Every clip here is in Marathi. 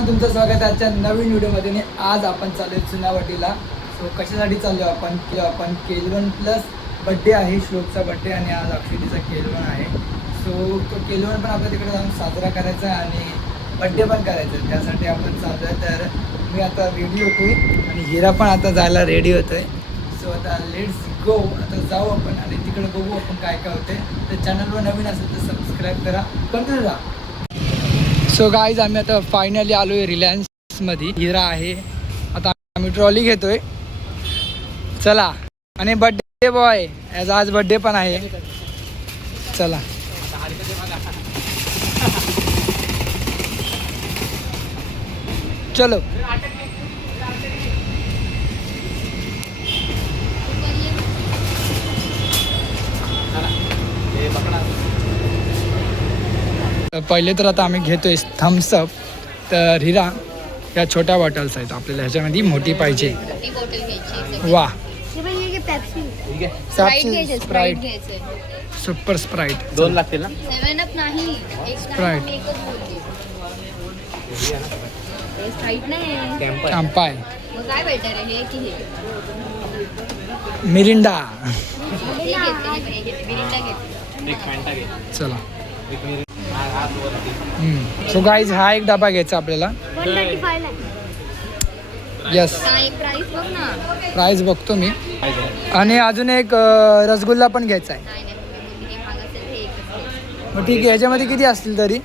तुमचं स्वागत आहे आजच्या नवीन व्हिडिओमध्ये. आज आपण चालू आहे चुनावटीला. सो कशासाठी चाललो आपण केलवन प्लस बड्डे आहे, श्लोकचा बड्डे आणि आज अक्षयतीचा केलवन आहे. सो तो केलवन पण आपल्या तिकडे जाऊन साजरा करायचा आहे आणि बड्डे पण करायचा आहे, त्यासाठी आपण चाललो आहे. तर मी आता रेडी होतो आहे आणि हिरा पण आता जायला रेडी होतो आहे. सो आता लेट्स गो, आता जाऊ आपण आणि तिकडे बघू आपण काय काय होते. तर चॅनलवर नवीन असेल तर सबस्क्राईब करा, कंटिन्यू राहा. सो गाईज आम्ही आता फायनली आलो आहे रिलायन्समध्ये. हिरा आहे, आता आम्ही ट्रॉली घेतोय. चला, आणि बड्डे बॉय आज बड्डे पण आहे. चला चलो. पहिले तर आता आम्ही घेतोय थम्सअप. तर हिरा या छोट्या बॉटल्स आहेत, आपल्याला ह्याच्यामध्ये मोठी पाहिजे. वा, स्प्राईट, सुपर स्प्राईट 2 लागतील ना. स्प्राईट कॅम्पा आहे, मिरिंडा. चला. सो गाईज हा एक डबा घ्यायचा आपल्याला. यस, प्राइस बघतो मी. आणि अजून एक रसगुल्ला पण घ्यायचा आहे. मग ठीक आहे, ह्याच्यामध्ये किती असतील तरी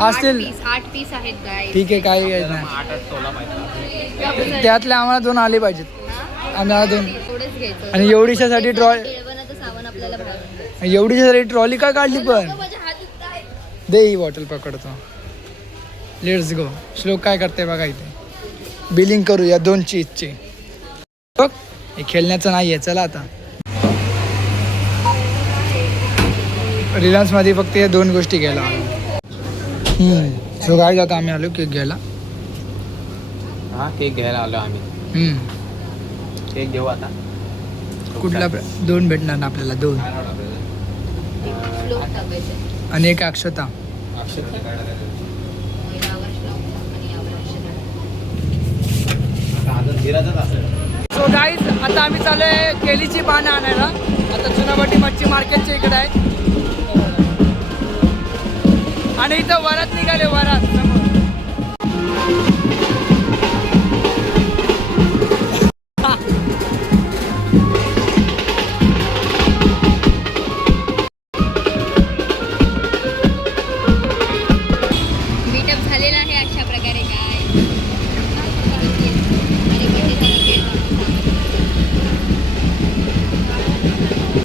असतील? 8 पीस आहेत. ठीक आहे, काही नाही. त्यातले आम्हाला 2 आले पाहिजेत. आम्हाला 2. आणि एवढीशासाठी ट्रॉली का काढली पण? दे ही बॉटल, पकडतो. Let's go. श्लोक काय करते बघा इथे. बिलिंग करूया 2 चीजची. बघ, हे खेळण्याचं नाही आहे. चला आता रिलायन्समध्ये फक्त या 2 गोष्टी घ्यायला आलो. सो गाईज आता आम्ही आलो केक घ्यायला. हा, केक घ्यायला आलो आम्ही. केक घेऊ आता. कुठला 2 भेटणार ना आपल्याला? 2 आणि एक अक्षता. सो गाईज आता आम्ही चालू आहे केलीची पानं आणायला. आता चुनावटी मच्छी मार्केटच्या इकडे आहे आणि इथं वरात निघाले. वरात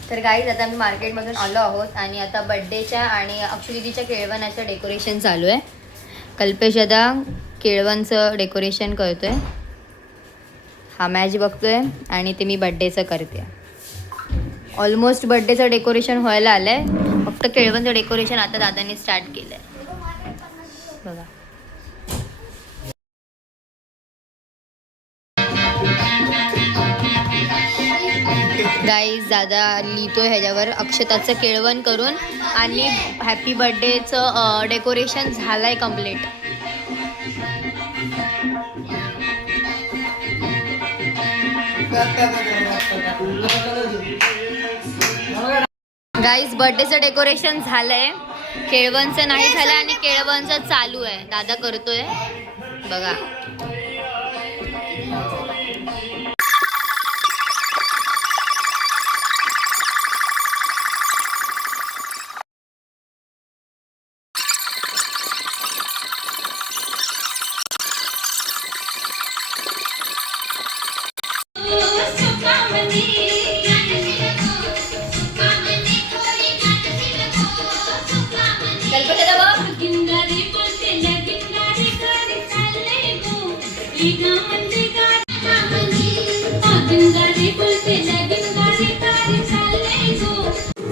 तर गाईज आता आम्ही मार्केटमधून आलो आहोत आणि आता बड्डेच्या आणि अक्षयदीच्या केळवणाचं डेकोरेशन चालू आहे. कल्पेश आता केळवणचं डेकोरेशन करतोय, हा मॅच बघतोय आणि ते मी बड्डेचं करते. ऑलमोस्ट बड्डेचं डेकोरेशन व्हायला आलं आहे, फक्त केळवणचं डेकोरेशन आता दादांनी स्टार्ट केलं आहे. बघा, गाईज दादा लिहितोय ह्याच्यावर अक्षताचं केळवण करून आणि हॅपी बर्थडेचं डेकोरेशन झालंय कम्प्लीट. गाईज बर्थडेचं डेकोरेशन झालंय, केळवणचं नाही झालं आणि केळवणचं चालू आहे. दादा करतोय बघा.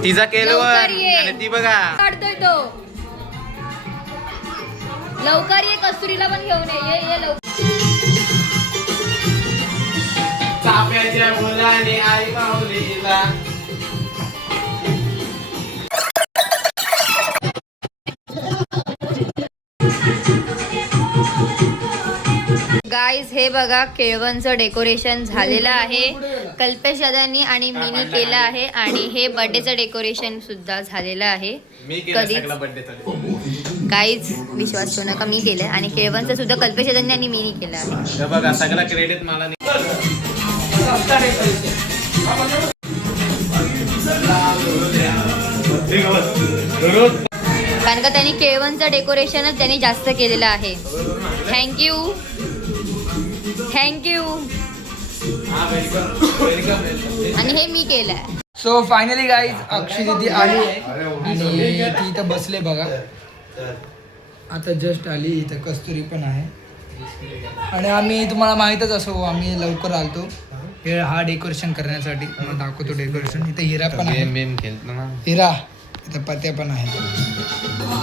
तिचा केलवन आणि ती बघा काढतोय तो. लवकर ये, कस्तुरीला पण घेऊन ये लवकर. चाफ्याच्या मुलाने आई माऊलीला गाईज हे बघा केळवणचं डेकोरेशन झालेलं आहे. कल्पेश दादांनी आणि मीनी केलं आहे आणि हे बर्थडेचं डेकोरेशन सुद्धा झालेलं आहे. मी केला कधीच सगळा बर्थडे काहीच विश्वास ठेवू नका, मी केलंय आणि केळवणचं सुद्धा कल्पेश दादांनी आणि मीनी केलं आहे. बघा सगळा क्रेडिट मला नाही. कारण का त्यांनी केळवणचं डेकोरेशनच त्यांनी जास्त केलेलं आहे. Thank you thank you. आणि हे मी केलंय. सो फायनली गाईज अक्षय दीदी आली आहे आणि ती इथं बसले बघा. आता जस्ट आली. इथं कस्तुरी पण आहे आणि आम्ही तुम्हाला माहीतच असो आम्ही लवकर आलतो हे हा डेकोरेशन करण्यासाठी. मग दाखवतो डेकोरेशन. इथं हिरा पण आहे. हिरा इथं पत्या पण आहे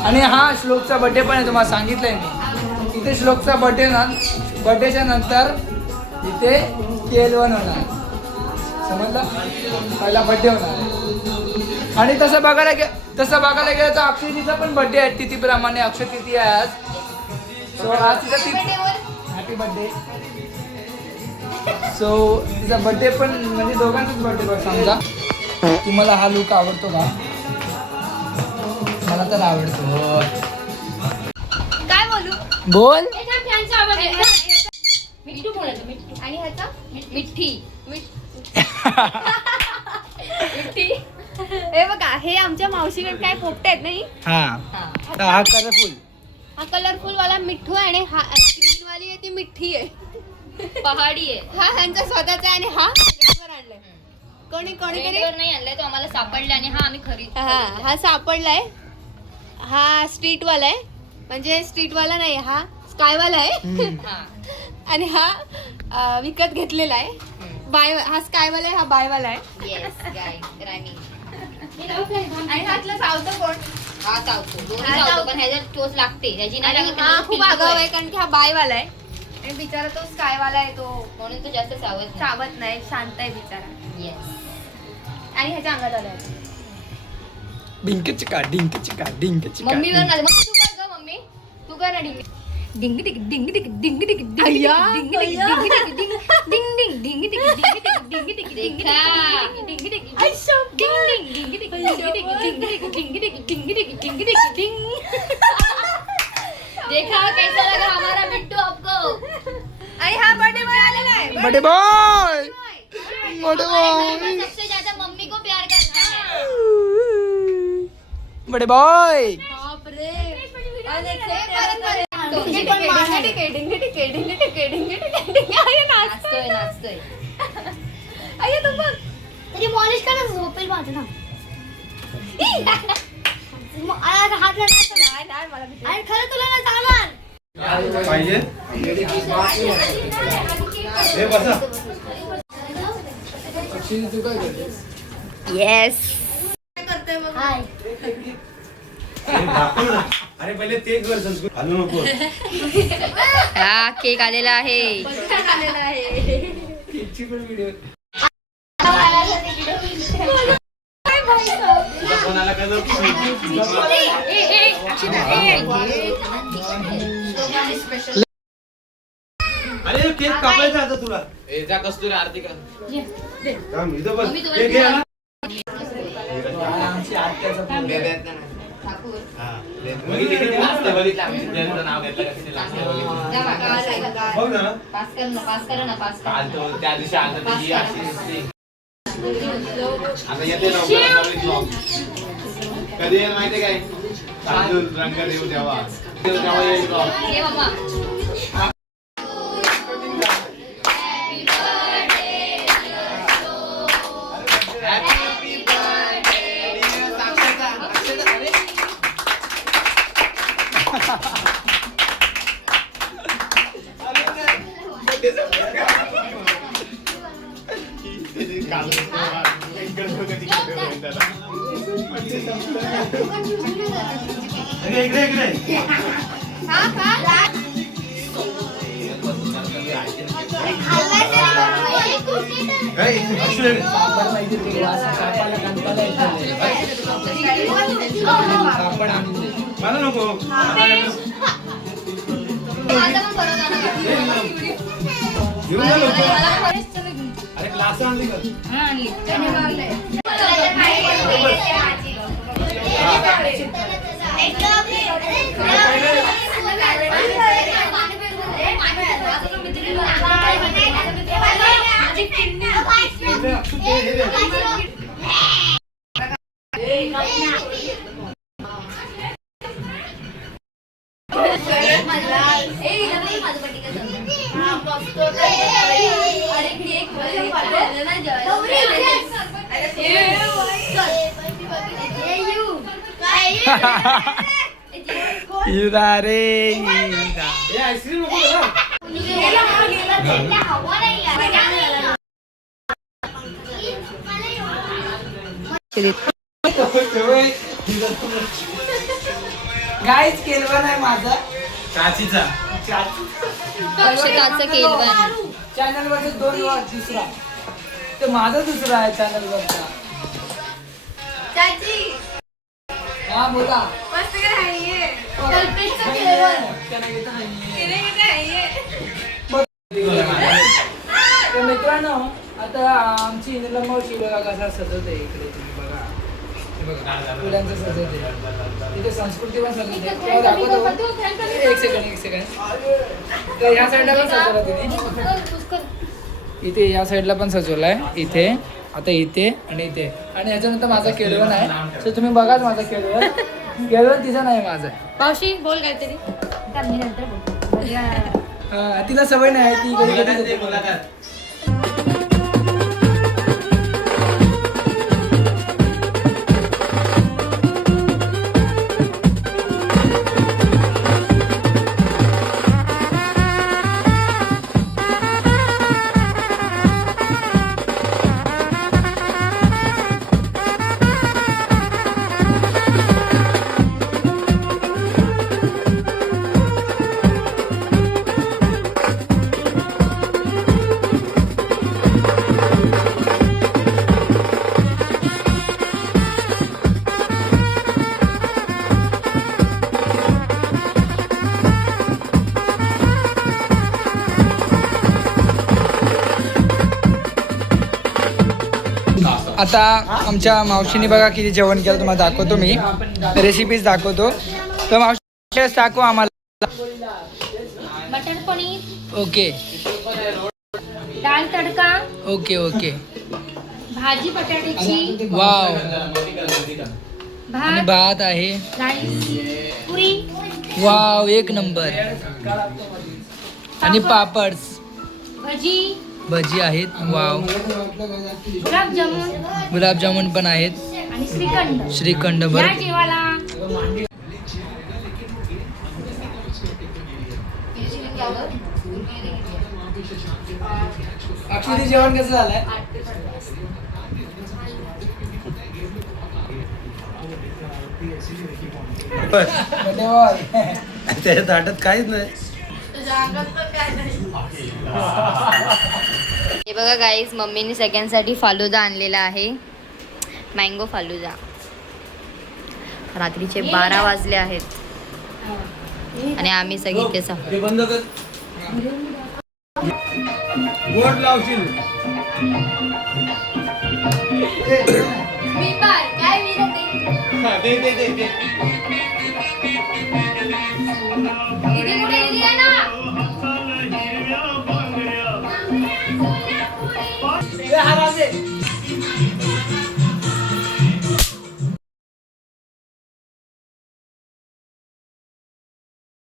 आणि हा श्लोकचा बर्थडे पण आहे. तुम्हाला सांगितलंय मी इथे श्लोकचा बर्थडे ना बर्थडेच्या नंतर इथे केलवन होणार. समजलं. पहिला बर्थडे होणार आणि तसं बघायला गेलं तर अक्षयतीचा पण बर्थडे आहे तिथीप्रमाणे. अक्षय तिथी आहे आज. सो आज तिचा हॅपी बर्थडे. सो तिचा बर्थडे पण म्हणजे दोघांचाच बर्थडे बघ. समजा तुम्हाला हा लुक आवडतो का? मला तर आवडतो. काय बोलू बोल. मिठ्ठू बोलायचं. मिठ्ठू आणि ह्याचा मिठ्ठी. मिठ्ठी. हे बघा हे आमच्या मावशीकडे काय पोपटे आहेत नाही. हा हा कलरफुल. हा कलरफुल वाला मिठ्ठू आहे आणि हा ग्रीन वाली आहे ती मिठ्ठी आहे. पहाडी आहे. हा ह्यांचा स्वतःचा आहे आणि हा रेडवर आणलाय. कोणीतरी रेडवर नाही आणलाय तो, आम्हाला सापडला आणि हा आम्ही खरीद. हा सापडलाय. हा स्ट्रीट वाला आहे म्हणजे स्ट्रीट वाला नाही हा स्काय वाला आहे. आणि हा विकत घेतलेला आहे. बाय हा स्काय वाला आहे हा बाय वाला आहे. Yes guys rhyming. आणि हातला सावतं कोण? हा चावतो. दोन्ही चावतो पण ह्याच्यात टोच लागते. ह्याची नाही आणि लागत. हा खूप आगाऊ आहे कारण की हा बाय वाला आहे आणि बिचारा तो स्काय वाला आहे तो म्हणून तो जास्त चावत चावत नाही. शांत आहे बिचारा. येस. आणि ह्याच्या अंगात आलाय. डिंक चिका डिंक चिका डिंक चिका. मम्मी वर ना मग तू कर ग मम्मी. तू कर ना डिंग. डिंग डिंग डिंग डिंग डिंग डिंग डिंग डिंग डिंग डिंग डिंग डिंग डिंग डिंग डिंग डिंग डिंग डिंग देखा कैसा लगा हमारा बिट्टू आपको. आणि हा बर्थडे बॉय आलेला आहे. Birthday boy. Birthday boy. सबसे ज्यादा मम्मी को प्यार करता है. Birthday boy. बापरे. नाचतोय नाचतोय. तरी मॉलिश करा झोपेल माझं ना हात आणि खरं तुला ना चालणार पाहिजे हे बसा. तू काय करते? येस. हाय अरे पहिले ते कर संस्कृत घालू नको. हा केक आलेला आहे. केकची पण व्हिडिओ. कोणाला काय अरे केक कापायचा आता तुला. जा कस्तुरी आरती कर. काम इथं बस. केक घे ना. आमची आत्याचा फोन. नाव घेतलं पास कर ना पास काल तो त्या दिवशी आता ती अशी आता येते लवकर. कधी येईल माहिती काय? तांदूळ रंग देऊ तेव्हा येईल vlog. ये मम्मा. सापड पाहिजे ते ग्लास सापाला कांताला मला नको. माझा पण परत आणा. घेऊन जा लवकर. अरे ग्लास आणली का? हा, आणली. युदा रे हे आईस्क्रीम नको का? गाईच केलवन आहे माझा काचीचा. अक्षताचं केलवन. चॅनल वरचे 2 वर तिसरा तर माझा दुसरा आहे चॅनल वरचा. हा बोला तर मित्रांनो आता आमची इंद्रला मावशी बघा कसा सजवते इकडे तुम्ही बघा. हे बघा फुलांचं सजवते तिथे संस्कृती पण सजवते तेव्हा दाखवतो. एक सेकंड तर ह्या साईडला पण सजवलं तिने. इथे या साईडला पण सजवलाय इथे आता इथे आणि इथे आणि याच्यानंतर माझा केळवण आहे. तर तुम्ही बघाच माझा केळवण तिचा नाही माझा. मावशी बोल काहीतरी. मी नंतर बोलते. हा, तिला सवय नाही ती कधी कधी मुलाखत दे, येते. मुलाखत. आता आमच्या मावशीने बघा किती जेवण केलं तुम्हाला दाखवतो मी रेसिपीज दाखवतो. तर मावशी दाखव आम्हाला. मटर पनीर, ओके दाल तडका, ओके ओके भाजी बटाट्याची, वाव आणि भात, भात आहे. राईस, पुरी, वाव एक नंबर आणि पापड्स भजी, भजी आहेत. वाव गुलाबजामुन गुलाबजामुन पण आहेत आणि श्रीखंड. श्रीखंड या बरं. जेवाला. अक्षरी जेवण कसं झालंय? त्याच्या ताटात काहीच नाही. हे बघा गाईज मम्मीने सगळ्यांसाठी फालुदा आणलेला आहे. मँगो फालुदा. रात्रीचे 12 वाजले आहेत आणि आम्ही सगळे इथेच आहोत. ते बंद कर. बोट लावशील. हा, दे दे दे दे. हराम दे